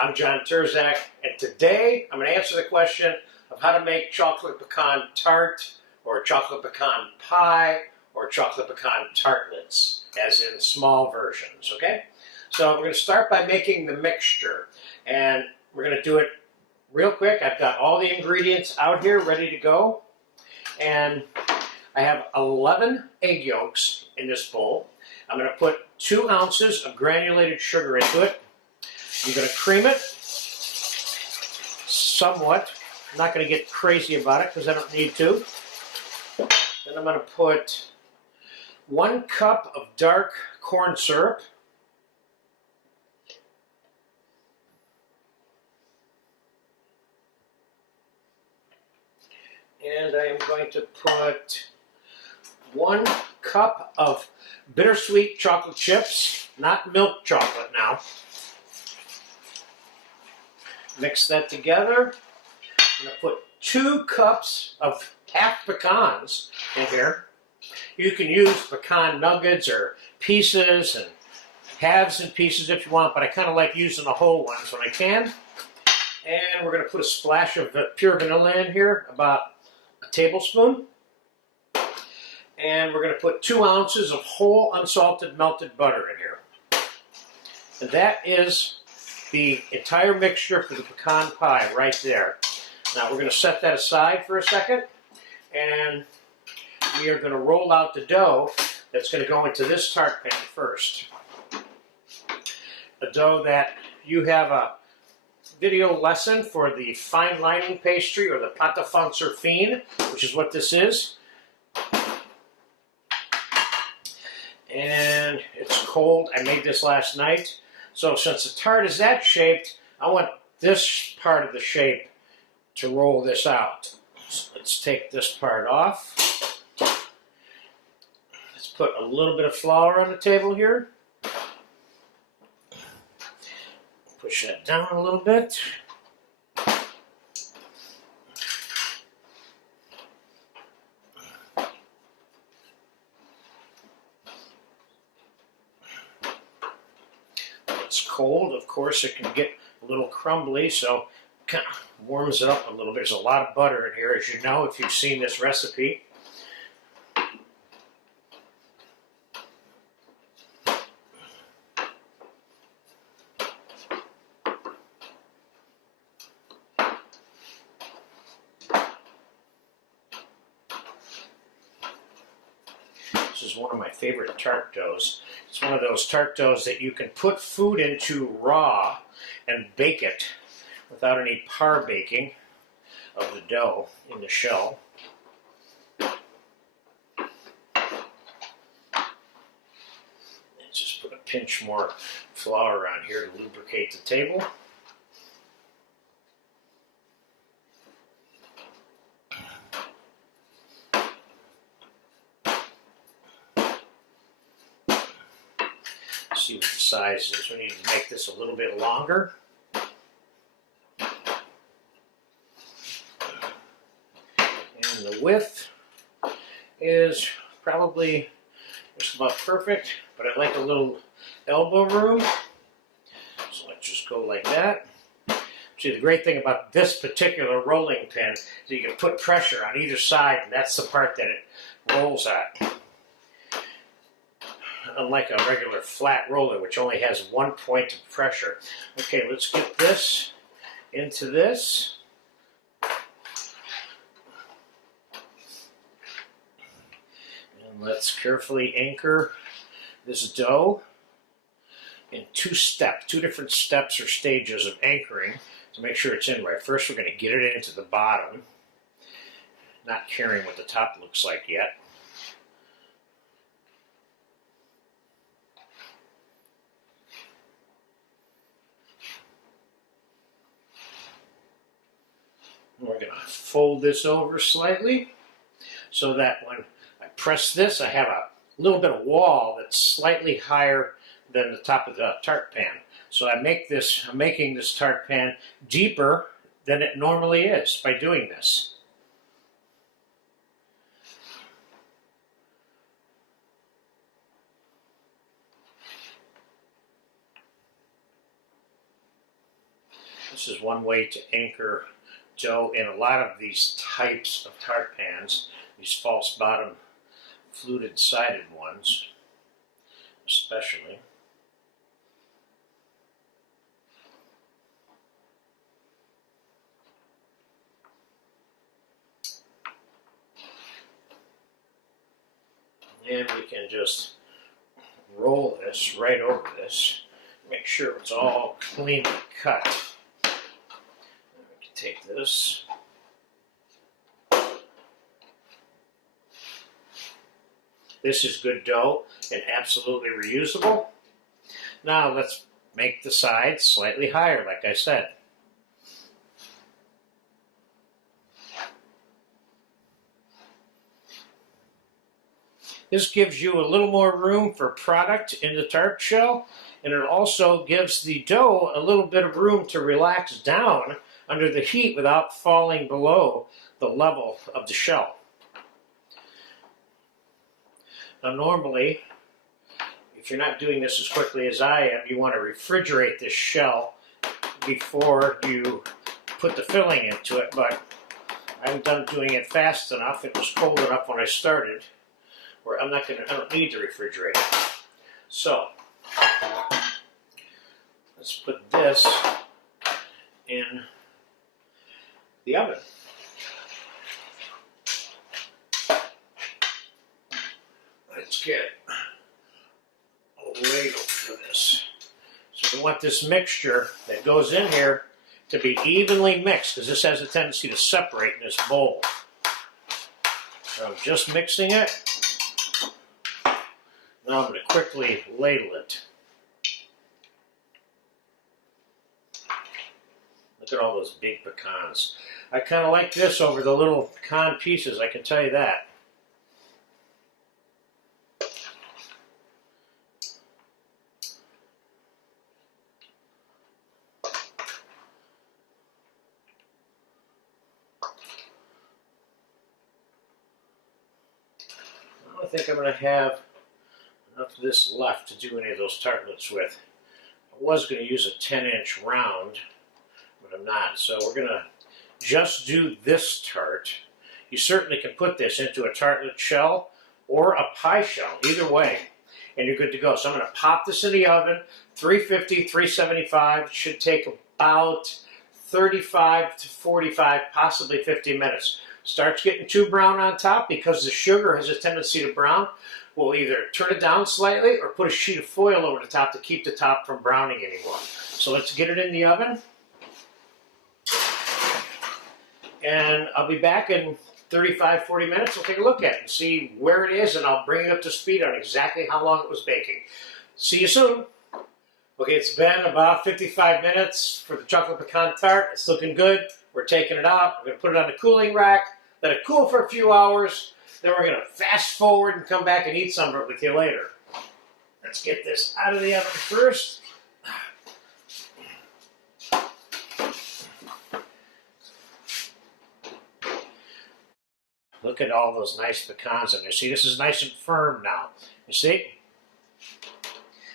I'm John Terzak, and today I'm going to answer the question of how to make chocolate pecan tart, or chocolate pecan pie, or chocolate pecan tartlets, as in small versions, okay? So we're going to start by making the mixture, and we're going to do it real quick. I've got all the ingredients out here ready to go, and I have 11 egg yolks in this bowl. I'm going to put 2 ounces of granulated sugar into it. I'm going to cream it somewhat. I'm not going to get crazy about it because I don't need to. Then I'm going to put 1 cup of dark corn syrup. And I am going to put 1 cup of bittersweet chocolate chips, not milk chocolate now. Mix that together. I'm going to put 2 cups of half pecans in here. You can use pecan nuggets or pieces and halves and pieces if you want, but I kind of like using the whole ones when I can. And we're going to put a splash of pure vanilla in here, about a tablespoon. And we're going to put 2 ounces of whole unsalted melted butter in here. And that is the entire mixture for the pecan pie right there. Now we're going to set that aside for a second, and we are going to roll out the dough that's going to go into this tart pan first. A dough that you have a video lesson for the fine lining pastry, or the Pate Foncer Fine, which is what this is. And it's cold. I made this last night. So since the tart is that shaped, I want this part of the shape to roll this out. So let's take this part off. Let's put a little bit of flour on the table here. Push that down a little bit. It's cold, of course it can get a little crumbly, so it kind of warms it up a little bit. There's a lot of butter in here, as you know, if you've seen this recipe. This is one of my favorite tart doughs. It's one of those tart doughs that you can put food into raw and bake it without any par baking of the dough in the shell. And just put a pinch more flour on here to lubricate the table. See what the size is. We need to make this a little bit longer. And the width is probably just about perfect, but I like a little elbow room. So let's just go like that. See, the great thing about this particular rolling pin is you can put pressure on either side, and that's the part that it rolls at. Unlike a regular flat roller, which only has 1 point of pressure. Okay, let's get this into this. And let's carefully anchor this dough in 2 different steps or stages of anchoring to make sure it's in right. First, we're going to get it into the bottom, not caring what the top looks like yet. We're going to fold this over slightly so that when I press this, I have a little bit of wall that's slightly higher than the top of the tart pan. So I'm making this tart pan deeper than it normally is by doing this. This is one way to anchor dough in a lot of these types of tart pans, these false bottom fluted sided ones especially. And we can just roll this right over this, make sure it's all cleanly cut. We can take this. This is good dough and absolutely reusable. Now let's make the sides slightly higher, like I said. This gives you a little more room for product in the tart shell, and it also gives the dough a little bit of room to relax down under the heat without falling below the level of the shell. Now normally, if you're not doing this as quickly as I am, you want to refrigerate this shell before you put the filling into it, but I'm done doing it fast enough. It was cold enough when I started, where I don't need to refrigerate it. So, let's put this in the oven. Let's get a ladle for this. So we want this mixture that goes in here to be evenly mixed, because this has a tendency to separate in this bowl. So I'm just mixing it. Now I'm going to quickly ladle it. Look at all those big pecans. I kind of like this over the little pecan pieces, I can tell you that. I don't think I'm going to have enough of this left to do any of those tartlets with. I was going to use a 10-inch round, but I'm not. So we're going to just do this tart. You certainly can put this into a tartlet shell or a pie shell, either way, and you're good to go. So I'm going to pop this in the oven, 350, 375. It should take about 35 to 45, possibly 50 minutes. Starts getting too brown on top because the sugar has a tendency to brown. We'll either turn it down slightly or put a sheet of foil over the top to keep the top from browning anymore. So let's get it in the oven. And I'll be back in 35, 40 minutes. We'll take a look at it and see where it is, and I'll bring it up to speed on exactly how long it was baking. See you soon. Okay, it's been about 55 minutes for the chocolate pecan tart. It's looking good. We're taking it out. We're going to put it on the cooling rack, let it cool for a few hours. Then we're going to fast forward and come back and eat some of it with you later. Let's get this out of the oven first. Look at all those nice pecans in there. See, this is nice and firm now. You see?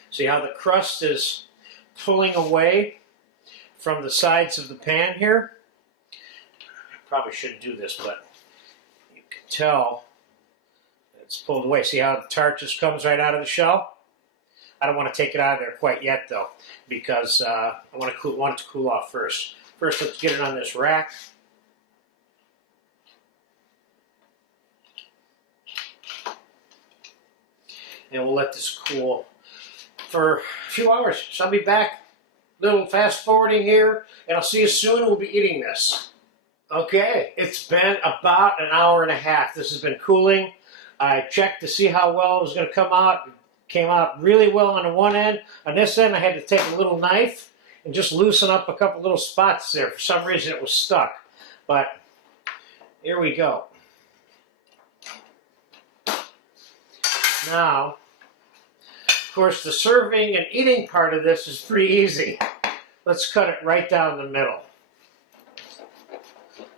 See how the crust is pulling away from the sides of the pan here? I probably shouldn't do this, but you can tell it's pulled away. See how the tart just comes right out of the shell? I don't want to take it out of there quite yet, though, because I want it to cool off first. First, let's get it on this rack. And we'll let this cool for a few hours. So I'll be back, little fast forwarding here, and I'll see you soon. We'll be eating this. Okay, it's been about an hour and a half. This has been cooling. I checked to see how well it was going to come out. It came out really well on the one end. On this end, I had to take a little knife and just loosen up a couple little spots there. For some reason, it was stuck. But here we go. Now, of course, the serving and eating part of this is pretty easy. Let's cut it right down the middle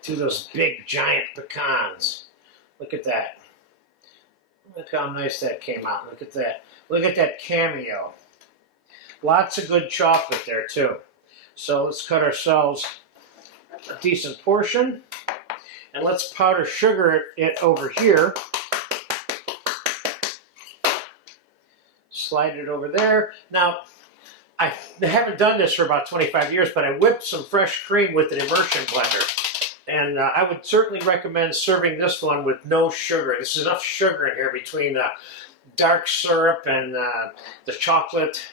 to those big, giant pecans. Look at that. Look how nice that came out. Look at that. Look at that cameo. Lots of good chocolate there, too. So let's cut ourselves a decent portion. And let's powder sugar it over here. Slide it over there. Now, I haven't done this for about 25 years, but I whipped some fresh cream with an immersion blender. And I would certainly recommend serving this one with no sugar. There's enough sugar in here between the dark syrup and the chocolate.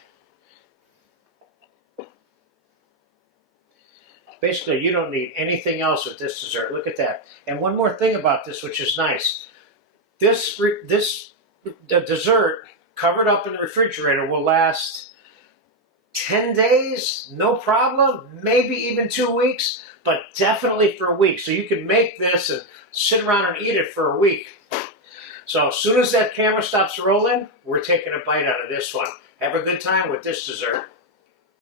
Basically, you don't need anything else with this dessert. Look at that. And one more thing about this, which is nice. The dessert covered up in the refrigerator will last 10 days, no problem, maybe even 2 weeks, but definitely for a week. So you can make this and sit around and eat it for a week. So as soon as that camera stops rolling, we're taking a bite out of this one. Have a good time with this dessert.